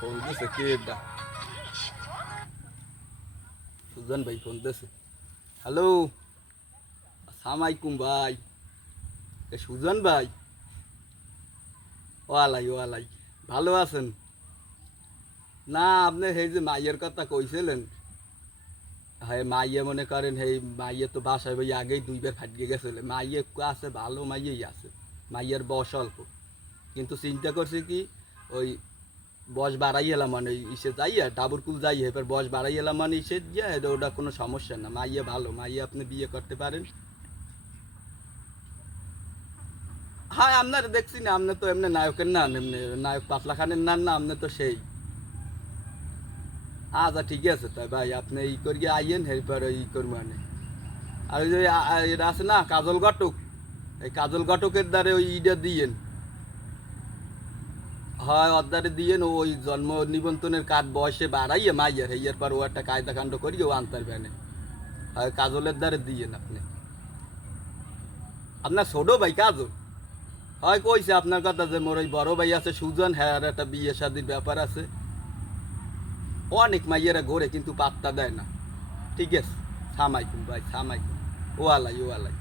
Phone দিছে কে এটা? সুজন ভাই ফোন দিছে। হ্যালো, আসসালামু আলাইকুম ভাই। এ সুজন ভাই? ওয়ালাই ওয়ালাই, ভালো আছেন? না, আপনি সেই যে মাইয়ের কথা কইছিলেন, হ্যাঁ মাইয়ে মনে করেন সেই মাইয়ে তো বাসায় ভাই আগেই দুইবার ফাটিয়ে গেছিল। মাইয়ে আছে, ভালো মাইয়েই আছে, মাইয়ের বয়স অল্প, কিন্তু চিন্তা করছে কি ওই বয়স বাড়াই এলাম মানে ইসে যাইয়া ডাবুরকুল যাই এবার বয়স বাড়াই এলাম মানে ইসে গিয়া ওটা কোনো সমস্যা না। মাইয়ে ভালো, মাইয়ে আপনি বিয়ে করতে পারেন। হ্যাঁ আপনার দেখছি না, আপনি তো এমনি নায়কের না, এমনি নায়ক পাতলা খানের না আপনি তো সেই। আচ্ছা ঠিক আছে তাই ভাই, আপনি ই করিয়ে আইয়েন এরপর ই করবো মানে। আর ওই যে এটা আছে না কাজল ঘটক, এই কাজল ঘটকের দ্বারে ওই ইটা দিয়েন। হয় অর্ধারে দিয়েন, ওই জন্ম নিবন্ধনের কার্ড বয়সে বাড়াইয়ে মাইয়ার হেয়ার পর ও একটা কায়দা কাণ্ড করিয়ে ও আনতার ব্যানে। হয় কাজলের দ্বারে দিয়েন আপনি। আপনার ছোট ভাই কাজল? হয় কইছে আপনার কথা যে মোর ওই বড় ভাই আছে সুজন, হ্যাঁ আর একটা বিয়ে শাদির ব্যাপার আছে। অনেক মাইয়েরা ঘোরে কিন্তু পাত্তা দেয় না। ঠিক আছে, সামাইকুম ভাই সামাইকুম। ও আলাই ও আলাই।